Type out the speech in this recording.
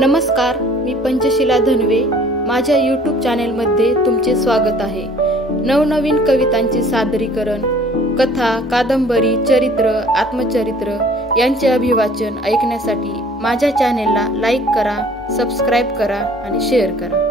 नमस्कार, मी पंचशीला धनवे। माझ्या YouTube चॅनेलमध्ये तुमचे स्वागत आहे। नवनवीन कवितांचे सादरीकरण, कथा, कादंबरी, चरित्र, आत्मचरित्र यांचे अभिवाचन ऐकण्यासाठी माझ्या चॅनेलला लाईक करा, सबस्क्राइब करा आणि शेअर करा।